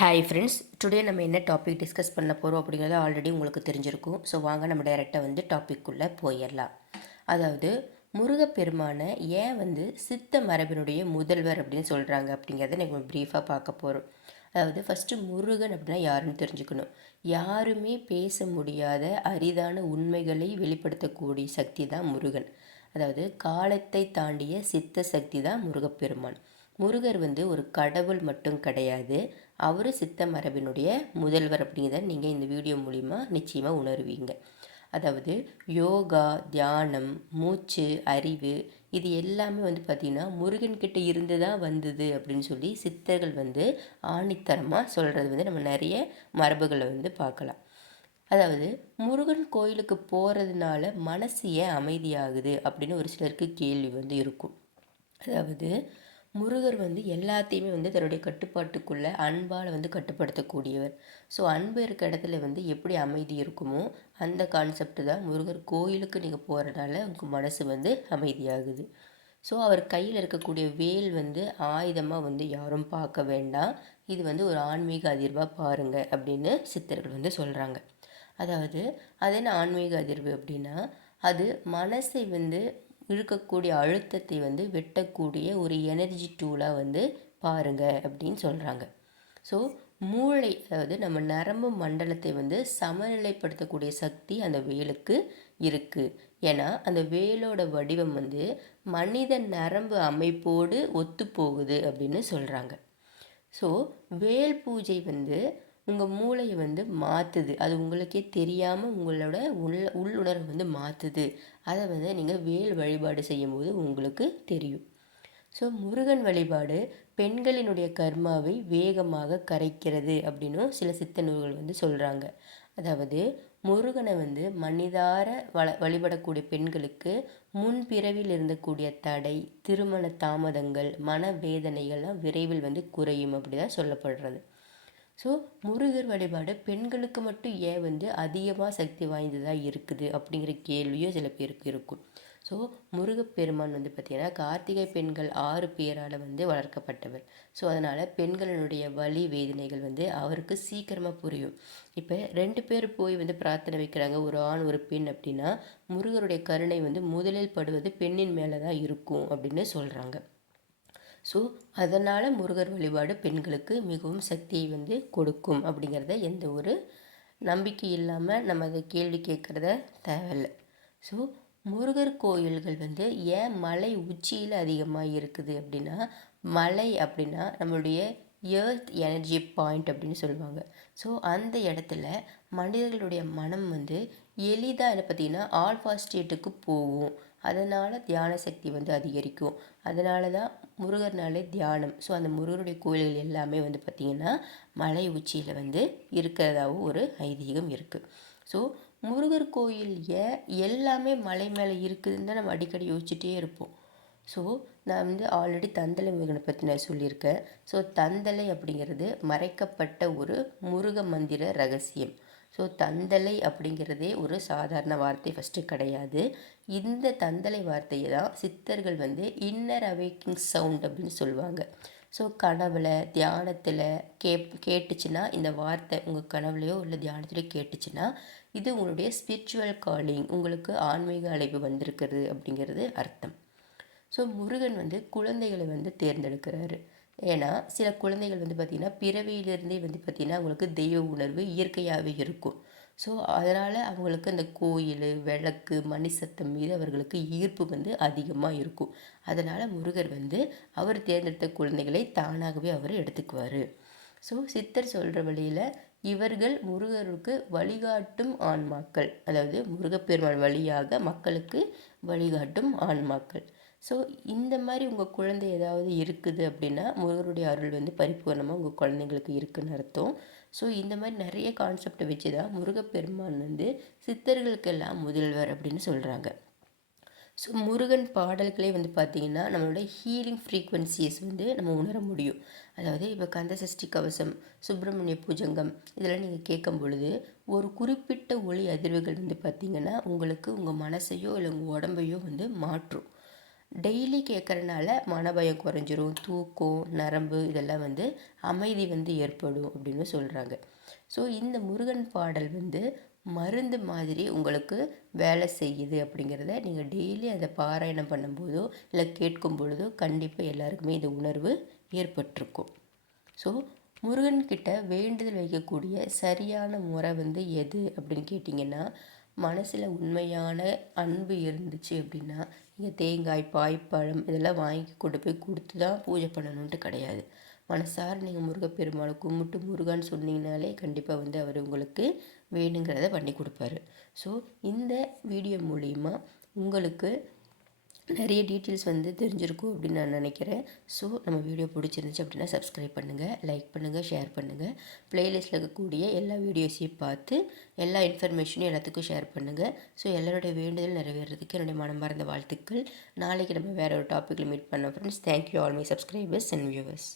Hi friends, today நம்ம என்ன topic discuss பண்ண போகிறோம் அப்படிங்கிறது ஆல்ரெடி உங்களுக்கு தெரிஞ்சிருக்கும். ஸோ வாங்க நம்ம டைரெக்டாக டாபிக்குள்ளே போயிடலாம். அதாவது முருகப்பெருமானை ஏன் சித்த மரபினுடைய முதல்வர் அப்படின்னு சொல்கிறாங்க அப்படிங்கிறத நம்ம ப்ரீஃபாக பார்க்க போகிறோம். அதாவது ஃபஸ்ட்டு முருகன் அப்படின்னா யாருன்னு தெரிஞ்சுக்கணும். யாருமே பேச முடியாத அரிதான உண்மைகளை வெளிப்படுத்தக்கூடிய சக்தி தான் முருகன். அதாவது காலத்தை தாண்டிய சித்த சக்தி தான் முருகப்பெருமான். முருகர் ஒரு கடவுள் மட்டும் கிடையாது, அவர் சித்த மரபினுடைய முதல்வர் அப்படிங்கிறத நீங்கள் இந்த வீடியோ மூலிமா நிச்சயமாக உணர்வீங்க. அதாவது யோகா, தியானம், மூச்சு, அறிவு இது எல்லாமே பார்த்திங்கன்னா முருகன்கிட்ட இருந்து தான் வந்தது அப்படின்னு சொல்லி சித்தர்கள் ஆணித்தரமாக சொல்கிறது நம்ம நிறைய மரபுகளை பார்க்கலாம். அதாவது முருகன் கோயிலுக்கு போகிறதுனால மனசு ஏன் அமைதியாகுது அப்படின்னு ஒரு சிலருக்கு கேள்வி இருக்கும். அதாவது முருகர் எல்லாத்தையுமே தன்னுடைய கட்டுப்பாட்டுக்குள்ளே அன்பால் கட்டுப்படுத்தக்கூடியவர். ஸோ அன்பு இருக்க இடத்துல எப்படி அமைதி இருக்குமோ அந்த கான்செப்ட் தான் முருகர் கோயிலுக்கு நீங்கள் போகிறனால உங்கள் மனசு அமைதியாகுது. ஸோ அவர் கையில் இருக்கக்கூடிய வேல் ஆயுதமாக யாரும் பார்க்க வேண்டாம், இது ஒரு ஆன்மீக அதிர்வாக பாருங்கள் அப்படின்னு சித்தர்கள் சொல்கிறாங்க. அதாவது அது என்ன ஆன்மீக அதிர்வு அப்படின்னா, அது மனசை இருக்கக்கூடிய அழுத்தத்தை வெட்டக்கூடிய ஒரு எனர்ஜி டூலாக பாருங்க அப்படின்னு சொல்கிறாங்க. ஸோ மூளை, அதாவது நம்ம நரம்பு மண்டலத்தை சமநிலைப்படுத்தக்கூடிய சக்தி அந்த வேலுக்கு இருக்குது. ஏன்னா அந்த வேலோட வடிவம் மனித நரம்பு அமைப்போடு ஒத்து போகுது அப்படின்னு சொல்கிறாங்க. ஸோ வேல் பூஜை உங்கள் மூளையை மாற்றுது. அது உங்களுக்கே தெரியாமல் உங்களோட உள்ளுணர்வு மாற்றுது. அதை நீங்கள் வேல் வழிபாடு செய்யும்போது உங்களுக்கு தெரியும். ஸோ முருகன் வழிபாடு பெண்களினுடைய கர்மாவை வேகமாக கரைக்கிறது அப்படின்னும் சில சித்த நூல்கள் சொல்கிறாங்க. அதாவது முருகனை மனிதார வழிபடக்கூடிய பெண்களுக்கு முன்பிறவில் இருந்தக்கூடிய தடை, திருமண தாமதங்கள், மனவேதனைகள்லாம் விரைவில் குறையும் அப்படி தான் சொல்லப்படுறது. ஸோ முருகர் வழிபாடு பெண்களுக்கு மட்டும் ஏன் அதிகமாக சக்தி வாய்ந்ததாக இருக்குது அப்படிங்கிற கேள்வியும் சில பேருக்கு இருக்கும். ஸோ முருகப்பெருமான் பார்த்திங்கன்னா கார்த்திகை பெண்கள் 6 பேரால் வளர்க்கப்பட்டவர். ஸோ அதனால் பெண்களினுடைய வலி வேதனைகள் அவருக்கு சீக்கிரமாக புரியும். இப்போ 2 பேர் போய் பிரார்த்தனை வைக்கிறாங்க, ஒரு ஆண் ஒரு பெண் அப்படின்னா முருகருடைய கருணை முதலில் படுவது பெண்ணின் மேலே தான் இருக்கும் அப்படின்னு சொல்கிறாங்க. ஸோ அதனால் முருகர் வழிபாடு பெண்களுக்கு மிகவும் சக்தியை கொடுக்கும் அப்படிங்கிறத எந்த ஒரு நம்பிக்கை இல்லாமல் நம்ம அதை கேள்வி கேட்குறத தேவையில்லை. ஸோ முருகர் கோயில்கள் ஏன் மலை உச்சியில் அதிகமாக இருக்குது அப்படின்னா, மலை அப்படின்னா நம்மளுடைய எர்த் எனர்ஜி பாயிண்ட் அப்படின்னு சொல்லுவாங்க. ஸோ அந்த இடத்துல மனிதர்களுடைய மனம் எளிதாக என்ன பார்த்திங்கன்னா ஆல்ஃபா ஸ்டேட்டுக்கு போகும். அதனால் தியான சக்தி அதிகரிக்கும். அதனால தான் முருகர்னாலே தியானம். ஸோ அந்த முருகருடைய கோயில்கள் எல்லாமே பார்த்திங்கன்னா மலை உச்சியில் இருக்கிறதாகவும் ஒரு ஐதீகம் இருக்குது. ஸோ முருகர் கோயில் ஏன் எல்லாமே மலை மேலே இருக்குதுன்னு தான் நம்ம அடிக்கடி யோசிச்சுட்டே இருப்போம். ஸோ நான் ஆல்ரெடி தந்தலை முருகனை பற்றி நான் சொல்லியிருக்கேன். ஸோ தந்தலை அப்படிங்கிறது மறைக்கப்பட்ட ஒரு முருக மந்திர ரகசியம். ஸோ தந்தலை அப்படிங்கிறதே ஒரு சாதாரண வார்த்தை ஃபஸ்ட்டு கிடையாது. இந்த தந்தலை வார்த்தையை தான் சித்தர்கள் இன்னர் அவேக்கிங் சவுண்ட் அப்படின்னு சொல்லுவாங்க. ஸோ கனவுல தியானத்தில் கேட்டுச்சுன்னா இந்த வார்த்தை உங்கள் கனவுலையோ இல்லை தியானத்துலையோ கேட்டுச்சுன்னா இது உங்களுடைய ஸ்பிரிச்சுவல் காலிங், உங்களுக்கு ஆன்மீக அழைப்பு வந்திருக்கிறது அப்படிங்கிறது அர்த்தம். ஸோ முருகன் குழந்தைகளை தேர்ந்தெடுக்கிறாரு. ஏன்னா சில குழந்தைகள் பார்த்திங்கன்னா பிறவியிலிருந்தே பார்த்திங்கன்னா அவங்களுக்கு தெய்வ உணர்வு இயற்கையாகவே இருக்கும். ஸோ அதனால் அவங்களுக்கு அந்த கோயில், விளக்கு, மணி சத்தம் மீது அவர்களுக்கு ஈர்ப்பு அதிகமாக இருக்கும். அதனால் முருகர் அவர் தேர்ந்தெடுத்த குழந்தைகளை தானாகவே அவர் எடுத்துக்குவார். ஸோ சித்தர் சொல்கிற வழியில் இவர்கள் முருகருக்கு வழிகாட்டும் ஆன்மாக்கள், அதாவது முருகப்பெருமான் வழியாக மக்களுக்கு வழிகாட்டும் ஆன்மாக்கள். ஸோ இந்த மாதிரி உங்கள் குழந்தை ஏதாவது இருக்குது அப்படின்னா முருகருடைய அருள் பரிபூர்ணமாக உங்கள் குழந்தைங்களுக்கு இருக்குதுன்னு அர்த்தம். ஸோ இந்த மாதிரி நிறைய கான்செப்டை வச்சு தான் முருகப்பெருமான் சித்தர்களுக்கெல்லாம் முதல்வர் அப்படின்னு சொல்கிறாங்க. ஸோ முருகன் பாடல்களே பார்த்திங்கன்னா நம்மளோட ஹீலிங் ஃப்ரீக்வன்சிஸ் நம்ம உணர முடியும். அதாவது இப்போ கந்தசஷ்டி கவசம், சுப்பிரமணிய பூஜங்கம் இதெல்லாம் நீங்கள் கேட்கும் பொழுது ஒரு குறிப்பிட்ட ஒளி அதிர்வுகள் பார்த்திங்கன்னா உங்களுக்கு உங்கள் மனசையோ இல்லை உங்கள் உடம்பையோ மாற்றும். டெய்லி கேட்குறனால மனபயம் குறைஞ்சிரும், தூக்கம், நரம்பு இதெல்லாம் வந்து அமைதி வந்து ஏற்படும் அப்படின்னு சொல்கிறாங்க. ஸோ இந்த முருகன் பாடல் வந்து மருந்து மாதிரி உங்களுக்கு வேலை செய்யுது அப்படிங்கிறத நீங்கள் டெய்லி அதை பாராயணம் பண்ணும்போதோ இல்லை கேட்கும் பொழுதோ கண்டிப்பாக எல்லாருக்குமே இந்த உணர்வு ஏற்பட்டிருக்கும். ஸோ முருகன்கிட்ட வேண்டுதல் வைக்கக்கூடிய சரியான முறை வந்து எது அப்படின்னு கேட்டிங்கன்னா, மனசில் உண்மையான அன்பு இருந்துச்சு அப்படின்னா நீங்கள் தேங்காய், பாய்ப்பழம் இதெல்லாம் வாங்கி கொண்டு போய் கொடுத்து தான் பூஜை பண்ணணுன்ட்டு கிடையாது. மனசார நீங்கள் முருகப்பெருமானை கும்பிட்டு முருகான்னு சொன்னீங்கனாலே கண்டிப்பாக வந்து அவர் உங்களுக்கு வேணுங்கிறத பண்ணி கொடுப்பாரு. ஸோ இந்த வீடியோ மூலிமா உங்களுக்கு நிறைய டீட்டெயில்ஸ் வந்து தெரிஞ்சிருக்கும் அப்படின்னு நான் நினைக்கிறேன். ஸோ நம்ம வீடியோ பிடிச்சிருந்துச்சு அப்படின்னா சப்ஸ்கிரைப் பண்ணுங்கள், லைக் பண்ணுங்கள், ஷேர் பண்ணுங்கள். ப்ளேலிஸ்ட்டில் இருக்கக்கூடிய எல்லா வீடியோஸையும் பார்த்து எல்லா இன்ஃபர்மேஷனையும் எல்லாத்துக்கும் ஷேர் பண்ணுங்கள். ஸோ எல்லாருடைய வேண்டுதல் நிறைவேறதுக்கு என்னுடைய மனமார்ந்த வாழ்த்துக்கள். நாளைக்கு நம்ம வேறு ஒரு டாப்பிக்கில் மீட் பண்ணோம் friends. Thank you all my subscribers and viewers.